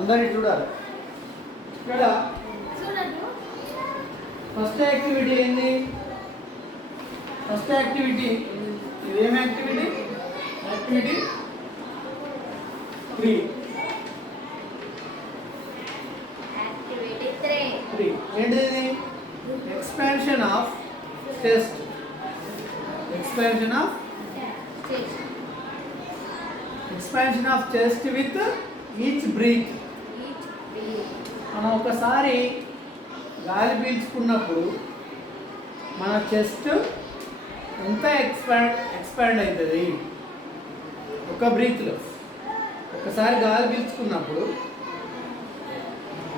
అందరినీ చూడాలి. ఇక్కడ ఫస్ట్ యాక్టివిటీ ఏంది? ఫస్ట్ యాక్టివిటీ ఇదేం యాక్టివిటీ? యాక్టివిటీ 3. ఏంటిది? Expansion of chest. Expansion of chest with each breath. మనం ఒకసారి గాలి పీల్చుకున్నప్పుడు మన చెస్ట్ ఎంత ఎక్స్పాండ్ అవుతుంది ఒక బ్రీత్లో. ఒకసారి గాలి పీల్చుకున్నప్పుడు,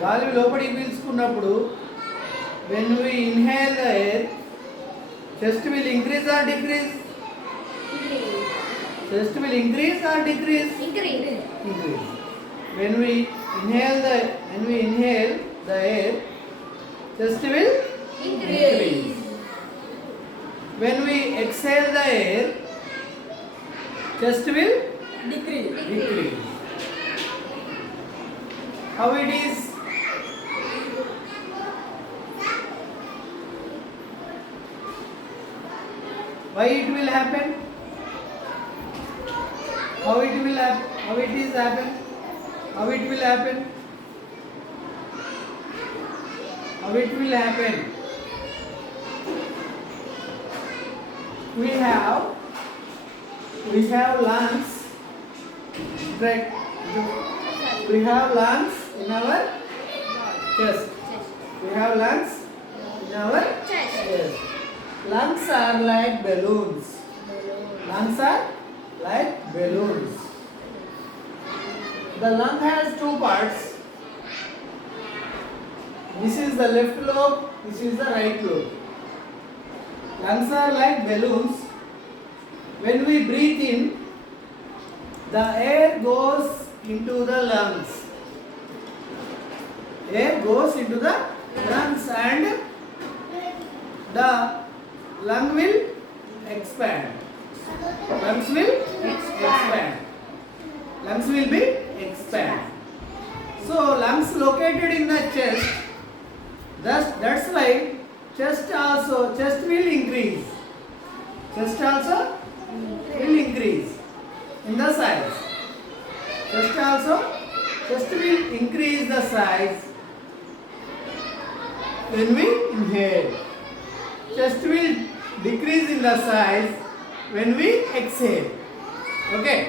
గాలి లోపలికి పీల్చుకున్నప్పుడు when we inhale the air, chest will increase or decrease? Chest will increase or decrease? Increase. When we inhale the air, chest will increase. When we exhale the air, chest will decrease. How it is? Why it will happen? How it will happen? How it is happen? How it will happen? How it will happen? We have lungs. Right? We have lungs in our chest. We have lungs in our chest. Lungs are like balloons. Lungs are like balloons. The lung has 2 parts. This is the left lobe, this is the right lobe. Lungs are like balloons. When we breathe in, the air goes into the lungs. Air goes into the lungs and the lung will expand. Lungs will expand. Lungs will be expand. So lungs located in the chest. That's why chest will increase. Chest also will increase in the size. Chest will increase the size when we inhale. Chest will decrease in the size when we exhale. Okay.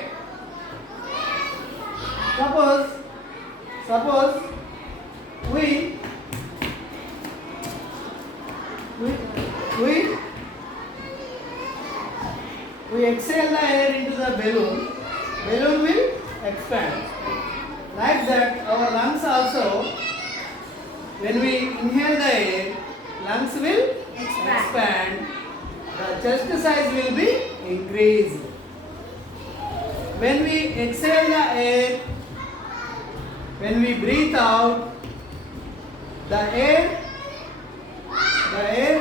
Suppose we exhale the air into the balloon. Balloon will expand. Like that, our lungs also, when we inhale the air, lungs will expand. The chest size will be increased. When we exhale the air, when we breathe out, the air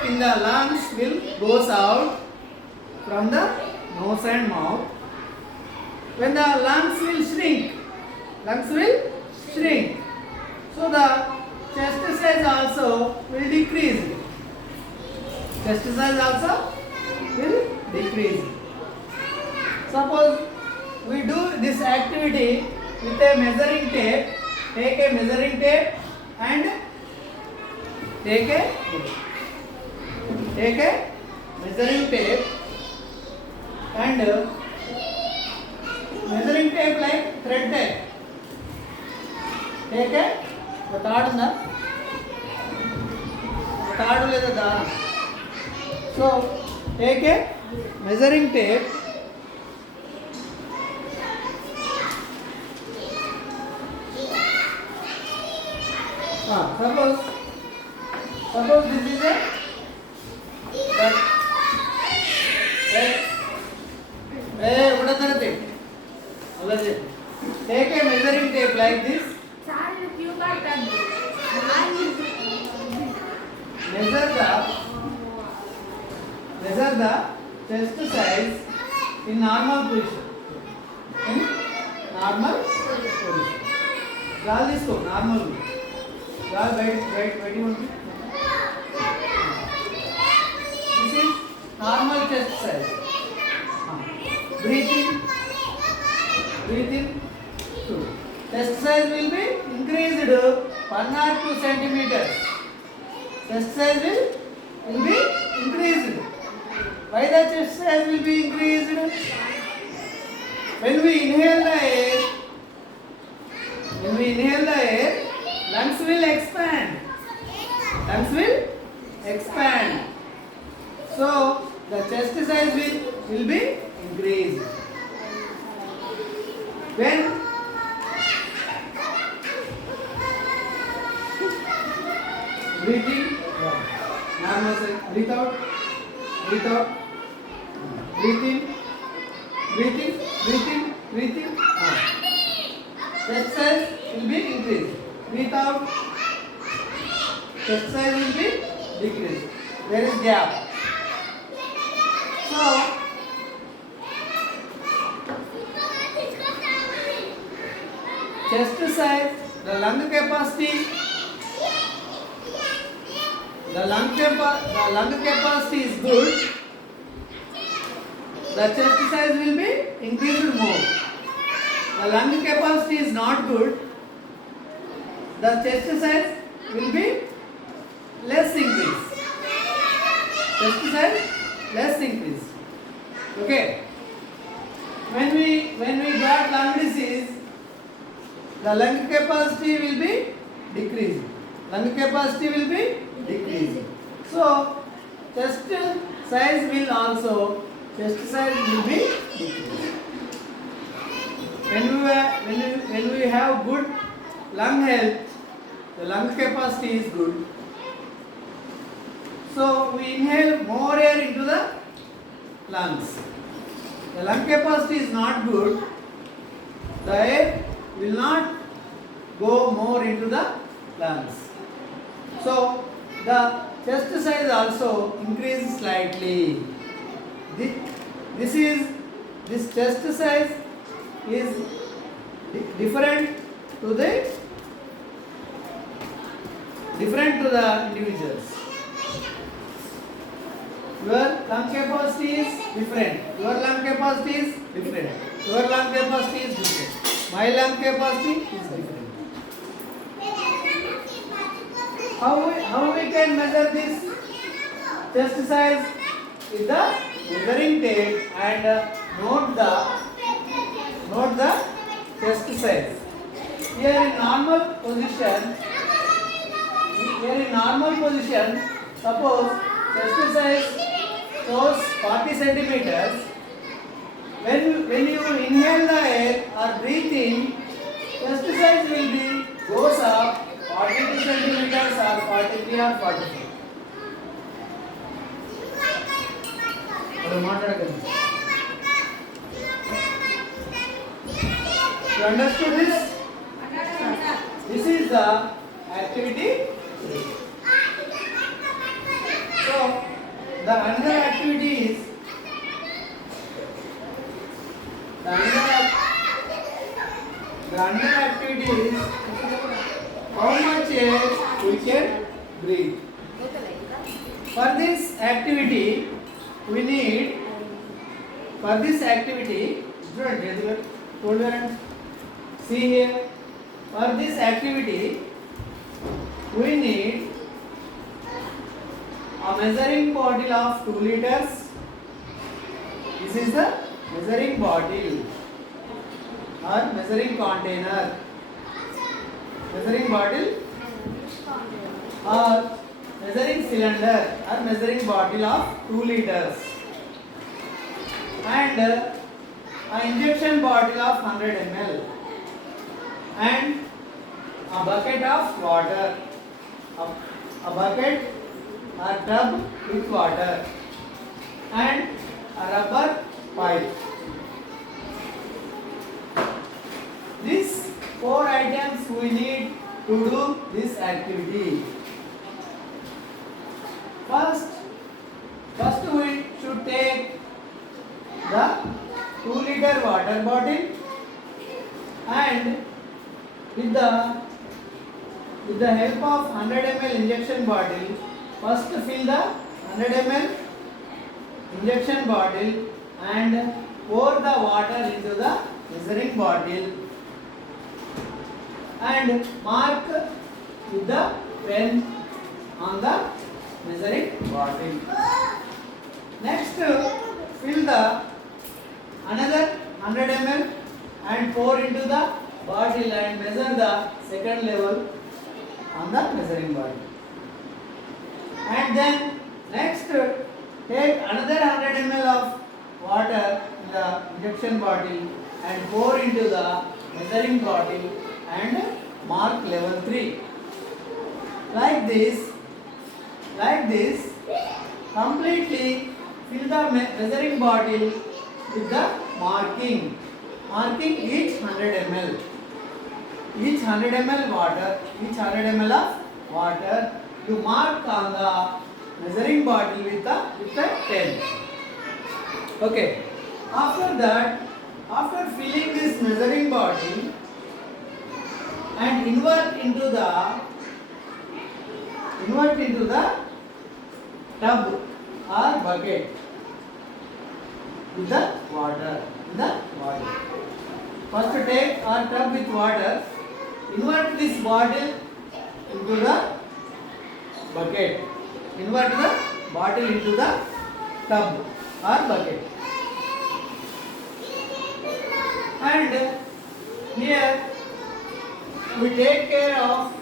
in the lungs will goes out from the nose and mouth. When the lungs will shrink, so the chest size also will decrease. Chest size also will decrease. Suppose we do this activity with a measuring tape. Take a measuring tape and take a measuring tape and measuring tape like thread tape. Take a తాడు లేదా దారం. So take a measuring tape suppose this is a take a measuring tape like this. Measure the chest size in normal position. गाल తీసుకో normal gall బయటికి ఉంది. This is normal chest size. Breathe in. Two. Chest size will be increased 1 or 2 centimeters. Chest size will be increased. Why the chest size will be increased? When we inhale the air, lungs will expand. So the chest size will be increased. When breathing, normal size. Breathe out. Breathe in. Chest size will be increased. Breathe out. Chest size will be decreased. There is gap. So chest size, the lung capacity is good. The chest size will be increased more. The lung capacity is not good. The chest size will be less increase. Okay. When we got lung disease, the lung capacity will be decreased. So chest size will be decreased. When we have good lung health, the lung capacity is good. So we inhale more air into the lungs. The lung capacity is not good. The air will not go more into the lungs. So the chest size also increases slightly. This chest size is different to the individuals. Your lung capacity is different. Your lung capacity is different. My lung capacity is different. How we can measure this chest size? With the measuring tape and note the chest size. Here in normal position, suppose chest size shows 40 centimeters. When you inhale the air or breathe in, chest size goes up 42 centimeters or 43 or 44. You understood this? This is the activity. So the another activity is how much air we can breathe. For this activity, see here, for this activity we need a measuring bottle of 2 liters. This is the measuring bottle or measuring container. Measuring bottle or measuring cylinder or measuring bottle of 2 liters and an injection bottle of 100 ml and a bucket of water, a bucket or tub with water and a rubber pipe. These 4 items we need to do this activity. First we should take the 2 liter water bottle and with with the help of 100 ml injection bottle, first fill the 100 ml injection bottle and pour the water into the measuring bottle and mark with the pen on the measuring bottle. Next, fill the another 100 ml and pour into the bottle and measure the second level on the measuring bottle. And then next, take another 100 ml of water in the injection bottle and pour into the measuring bottle and mark level 3. Like this, completely fill the measuring bottle with the marking each 100 ml. Each 100 ml water, each 100 ml of water, you mark on the measuring bottle with a pen. Okay. After that, after filling this measuring bottle and invert into the tub or bucket with the water. First take our tub with water, invert this bottle into the bucket. Invert the bottle into the tub or bucket. And here we take care of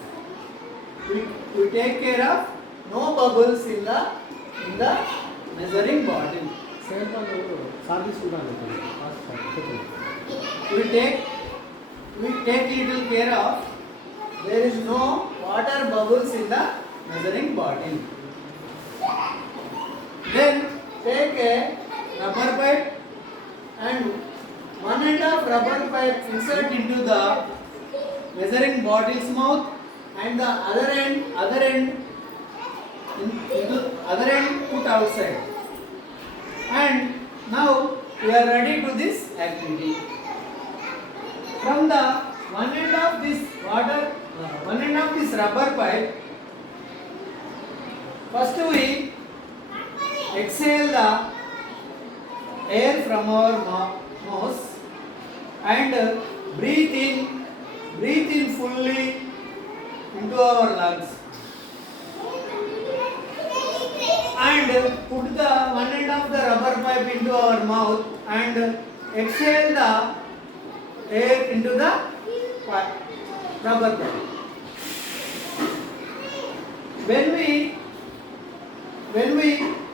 no bubbles in the measuring bottle. We take little care of there is no water bubbles in the measuring bottle. Then take a rubber pipe and one end of rubber pipe insert into the measuring bottle's mouth and the other end put outside. And now we are ready to this activity. From the one end of this rubber pipe, first we exhale the air from our nose and breathe in fully into our lungs. And put the one end of the rubber pipe into our mouth and exhale the air into the rubber pipe. When we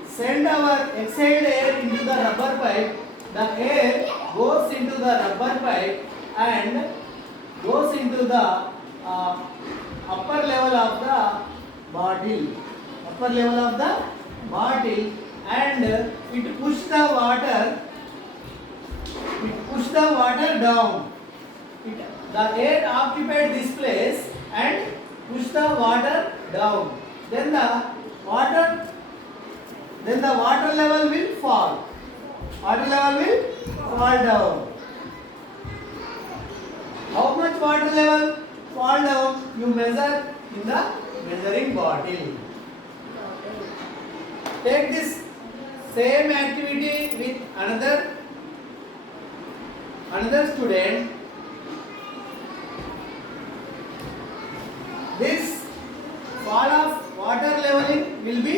send our exhaled air into the rubber pipe, the air goes into the rubber pipe and goes into the upper level of the bottle. And it push the water down. The air occupied this place and push the water down. Then the water level will fall. Water level will fall down. How much water level fall down? You measure in the measuring bottle. Take this same activity with another student. This fall of water leveling will be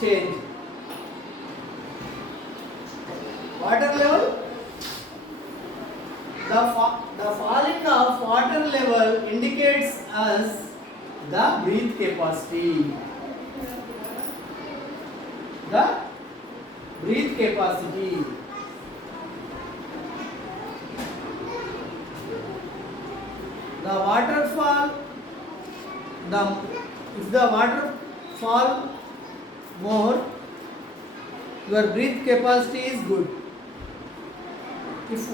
changed. Water level, the falling of water level indicates us the breath capacity. The breath capacity. The waterfall, if the water fall more, your breath capacity is good. If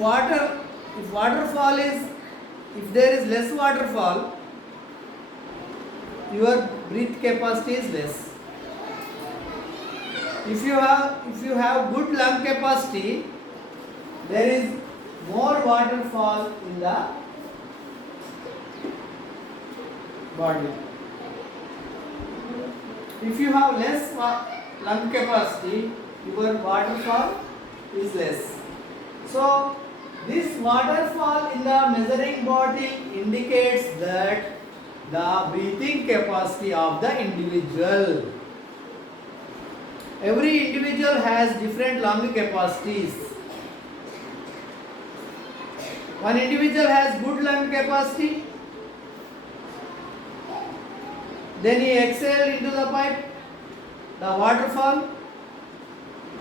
there is less waterfall, your breath capacity is less. If you have good lung capacity, there is more waterfall in the body. If you have less lung capacity, your waterfall is less. So this waterfall in the measuring bottle indicates that the breathing capacity of the individual. Every individual has different lung capacities. One individual has good lung capacity, then he exhaled into the pipe, the waterfall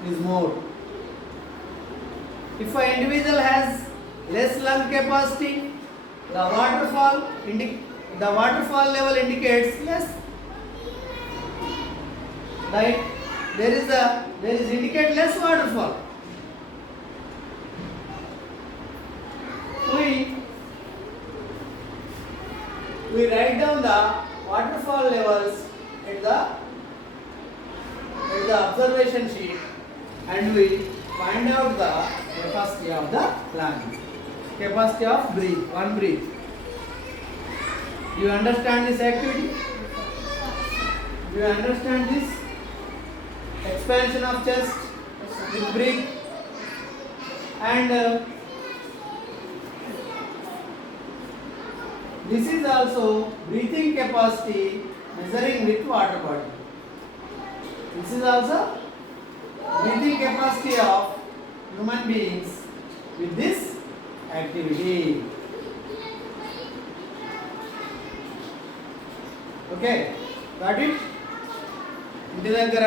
is more. If an individual has less lung capacity, the waterfall level indicates less. Right? There is indicate less waterfall. We write down the waterfall levels at the observation sheet, and we find out the capacity of the lung, capacity of one breath. Do you understand this activity? Do you understand this expansion of chest with breath? And this is also breathing capacity measuring with water body. This is also breathing capacity of human beings with this activity. Okay, got it? ఇంటి దగ్గర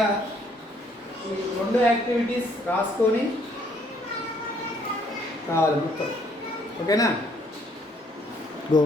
ఈ రెండు activities రాసుకొని రావాలి మొత్తం. ఓకేనా? Go.